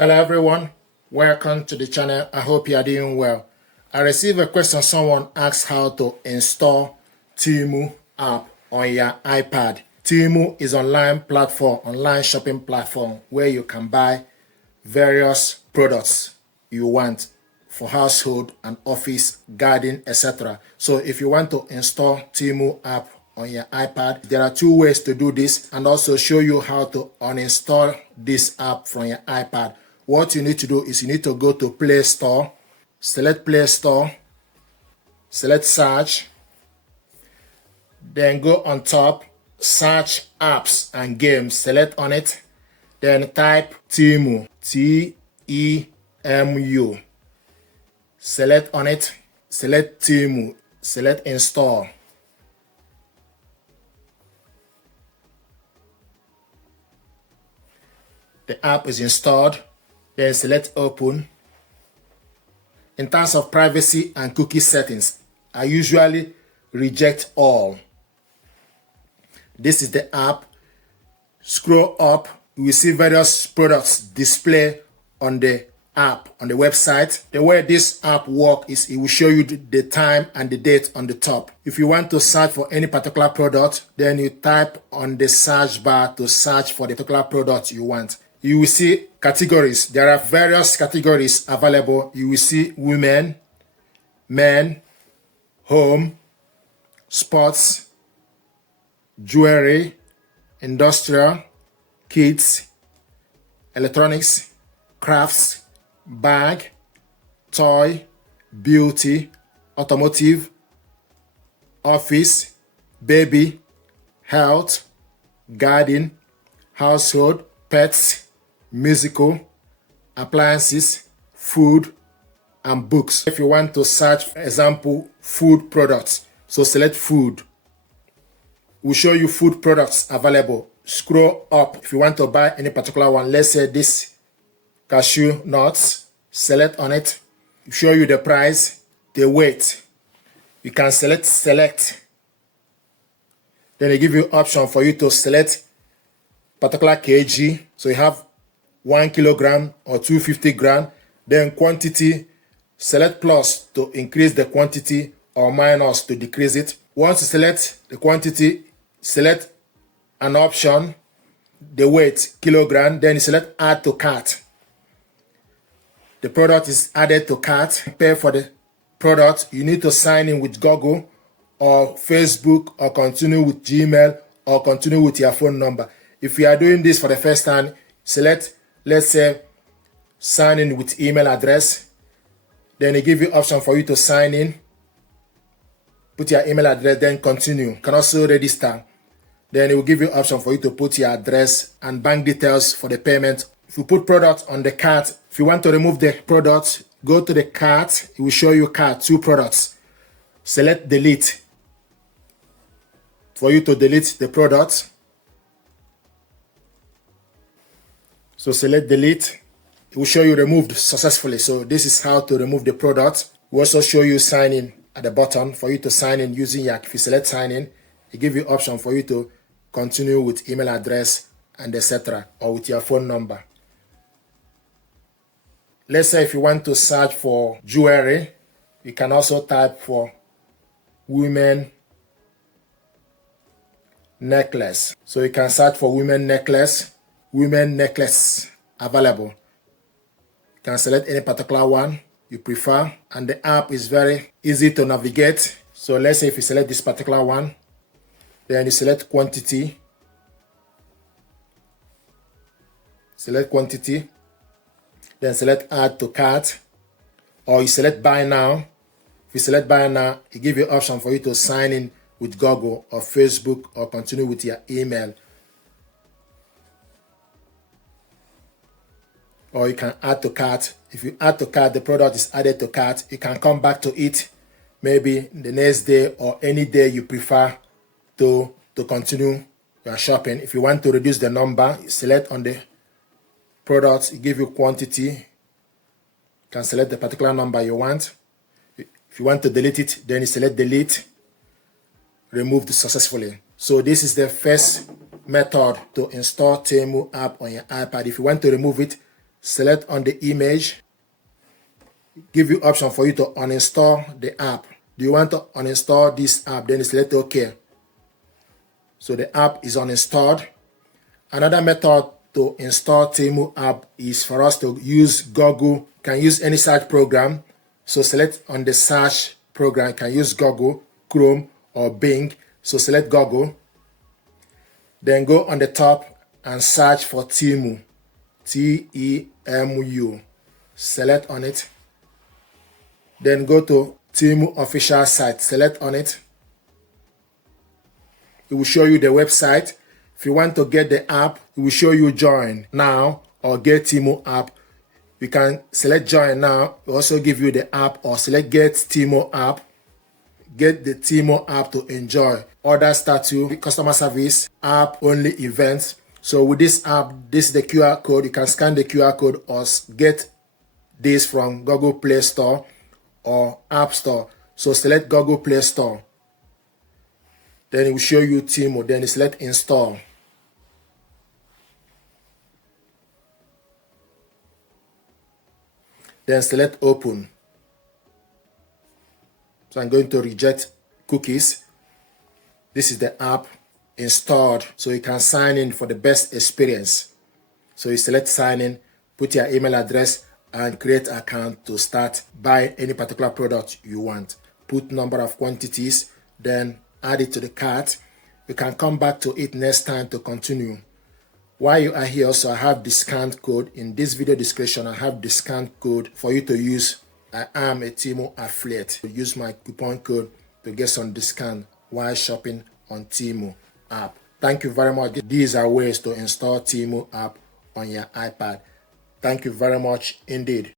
Hello everyone, welcome to the channel. I hope you are doing well. I received a question. Someone asked how to install Temu app on your iPad. Temu is online shopping platform where you can buy various products you want for household and office, garden, etc. So if you want to install Temu app on your iPad, there are two ways to do this, and also show you how to uninstall this app from your iPad. What you need to do is you need to go to Play Store, select Play Store, select Search, then go on top, Search Apps and Games, select on it, then type Temu, T-E-M-U, select on it, select Temu, select Install. The app is installed. Then select Open. In terms of privacy and cookie settings, I usually reject all. This is the app. Scroll up, you will see various products display on the app, on the website. The way this app works is it will show you the time and the date on the top. If you want to search for any particular product, then you type on the search bar to search for the particular product you want. You will see categories. There are various categories available. You will see women, men, home, sports, jewelry, industrial, kids, electronics, crafts, bag, toy, beauty, automotive, office, baby, health, garden, household, pets, musical, appliances, food, and books. If you want to search, for example, food products, so select food. We'll show you food products available. Scroll up if you want to buy any particular one. Let's say this cashew nuts. Select on it. Show you the price, the weight. You can select. Then they give you option for you to select particular kg. So you have 1 kilogram or 250 gram. Then quantity, select plus to increase the quantity or minus to decrease it. Once you select the quantity, select an option, the weight, kilogram, then you select add to cart. The product is added to cart. Pay for the product. You need to sign in with Google or Facebook or continue with Gmail or continue with your phone number. If you are doing this for the first time, select, let's say, sign in with email address. Then they give you option for you to sign in. Put your email address, then continue. You can also register. Then it will give you option for you to put your address and bank details for the payment. If you put product on the cart, if you want to remove the product, go to the cart. It will show you cart, 2 products. Select delete for you to delete the product. So select delete. It will show you removed successfully. So this is how to remove the product. We also show you sign in at the bottom for you to sign in using your, if you select sign in, it gives you option for you to continue with email address and etc. or with your phone number. Let's say if you want to search for jewelry, you can also type for women necklace. So you can search for women necklace available. You can select any particular one you prefer, and the app is very easy to navigate. So let's say if you select this particular one, then you select quantity, then select add to cart, or you select buy now. If you select buy now, it gives you option for you to sign in with Google or Facebook or continue with your email. Or you can add to cart. If you add to cart, the product is added to cart. You can come back to it maybe the next day or any day you prefer to continue your shopping. If you want to reduce the number, you select on the products, it gives you quantity. You can select the particular number you want. If you want to delete it, then you select delete, removed successfully. So this is the first method to install Temu app on your iPad. If you want to remove it, select on the image, give you option for you to uninstall the app. Do you want to uninstall this app? Then select OK. So the app is uninstalled. Another method to install Temu app is for us to use Google. You can use any search program. So select on the search program. You can use Google, Chrome, or Bing. So select Google. Then go on the top and search for Temu. Temu. Select on it. Then go to Temu official site. Select on it. It will show you the website. If you want to get the app, it will show you join now or get Temu app. You can select join now. It will also give you the app, or select get Temu app. Get the Temu app to enjoy order statue, customer service, app only events. So with this app, this is the QR code. You can scan the QR code or get this from Google Play Store or App Store. So select Google Play Store. Then it will show you Temu. Then you select install. Then select open. So I'm going to reject cookies. This is the app installed, so you can sign in for the best experience. So you select sign in, put your email address, and create an account to start buy any particular product you want. Put number of quantities, then add it to the cart. You can come back to it next time to continue. While you are here, also I have discount code. In this video description, I have discount code for you to use. I am a Temu affiliate. Use my coupon code to get some discount while shopping on Temu app. Thank you very much. These are ways to install Temu app on your iPad. Thank you very much indeed.